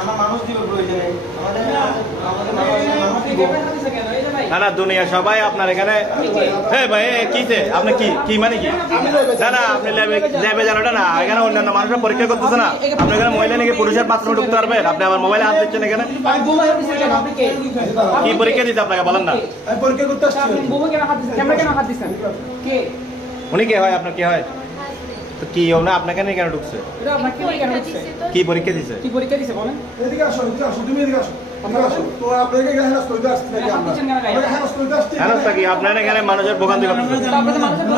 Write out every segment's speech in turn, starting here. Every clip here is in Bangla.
আমার মানুষ দিব প্রয়োজনে না না দুনিয়া সবাই আপনার এখানে ভাই কিছে আপনি কি মানে কি না না আপনি ল্যাবে জানোটা না এখানে অন্যান্য মানুষরা পরীক্ষা করতেছে না আপনি এখানে মহিলা নাকি পুরুষের বাথরুমে ঢুকতে পারবেন আপনি আমার মোবাইলে হাত দিচ্ছেন এখানে কি পরীক্ষা দিতে আপনাকে বলেন না উনি কে হয় আপনার কি হয় তো কি না আপনাকে নিয়ে কেন ঢুকছে কি পরীক্ষা দিছে বলেন কি আপনার এখানে মানুষের ভোগান্তি করতেছেন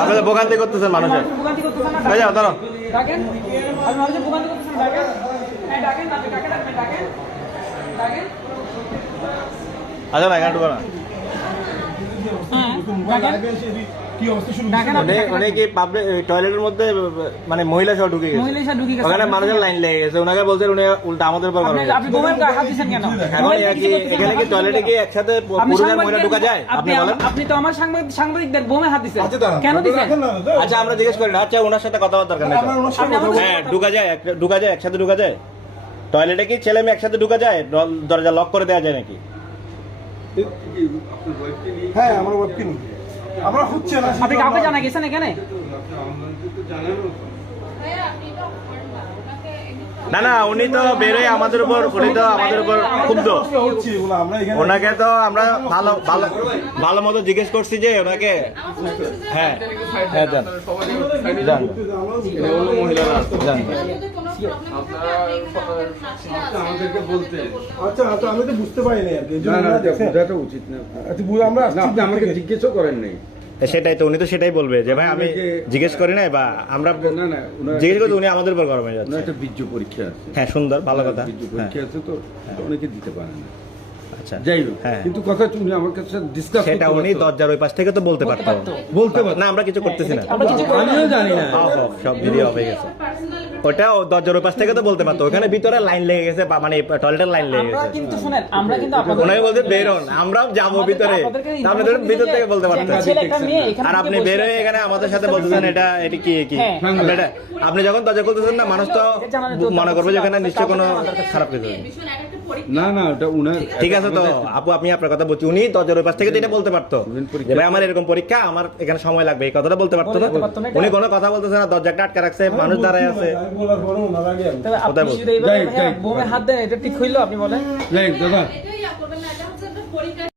আপনাদের ভোগান্তি করতেছেন মানুষের যাও ধরো আচ্ছা না এখানে ঢুকো না টয়লেটের মধ্যে মানে মহিলা সহ ঢুকে গেছে ওখানে মানুষের লাইন লেগে গেছে ওনাকে বলছেন উনি উল্টা আমাদের উপর এখানে কি টয়লেটে কি একসাথে পুরুষ আর মহিলা ঢুকা যায় আপনি বলেন আপনি তো আমার সাংবাদিকদের বোমে হাত দিচ্ছেন কেন দিচ্ছেন আচ্ছা আমরা জিজ্ঞেস করি না আচ্ছা ওনার সাথে কথা বলার দরকার নেই হ্যাঁ ঢুকা যায় একসাথে ঢুকা যায় টয়লেটে কি ছেলে মেয়ে একসাথে ঢুকা যায় দরজা লক করে দেওয়া যায় নাকি হ্যাঁ আমার ওয়াইফকে নিয়ে আমরা হচ্ছে না আপনি কাউকে জানা গেছেন এখানে না না উনি তো বেরোয় আমাদের উপর উনি তো আমাদের উপর ক্ষুব্ধ ওনাকে তো আমরা ভালো ভালো ভালো মতো জিজ্ঞেস করছি যে ওনাকে হ্যাঁ হ্যাঁ যান যান আমাদেরকে বলতে আচ্ছা তো আমি তো বুঝতে পারিনি আর কি বোঝাটা উচিত না আমরা আপনি আমাকে জিজ্ঞেসও করেন নাই সেটাই তো উনি তো সেটাই বলবে যে ভাই আমি জিজ্ঞেস করি নাই বা আমরা না না জিজ্ঞেস করি উনি আমাদের উপর গরমে যাচ্ছে একটা বীর্য পরীক্ষা আছে হ্যাঁ সুন্দর ভালো কথা বীর্য পরীক্ষা আছে তো অনেকে দিতে পারে না আচ্ছা যাই হোক হ্যাঁ কিন্তু কথা তুমি আমার কাছে ডিসকাস সেটা উনি দরজার ওই পাশ থেকে তো বলতে পারতো না আমরা কিছু করতেছি না আমিও জানি না সব ভিডিও হয়ে গেছে ওটা দরজার ওই পাশ থেকে তো বলতে পারতো ওখানে ভিতরে লাইন লেগে গেছে মানে টয়লেটের লাইন লেগে গেছে কিন্তু শুনেন আমরা কিন্তু ওনাই বলতে বেরোন আমরাও যাবো ভিতরে আপনি ধরুন ভিতর থেকে বলতে পারতেন আর আপনি বেরোয় এখানে আমাদের সাথে বলতেছেন এটা কি আপনি যখন দরজা খুলতেছেন না মানুষ তো মনে করবে যে এখানে নিশ্চয় কোনো খারাপ কিছু না না ওটা উনার ঠিক আছে তো আপু আপনি আপনার কথা বলছি উনি দরজার ওই পাশ থেকে তো এটা বলতে পারতো যে ভাই আমার এরকম পরীক্ষা আমার এখানে সময় লাগবে এই কথাটা বলতে পারতো না উনি কোনো কথা বলতেছে না দরজাটা আটকে রাখছে মানুষ দাঁড়ায় আছে বোমে হাত দেন এটা ঠিক হইলো আপনি বলেন দাদা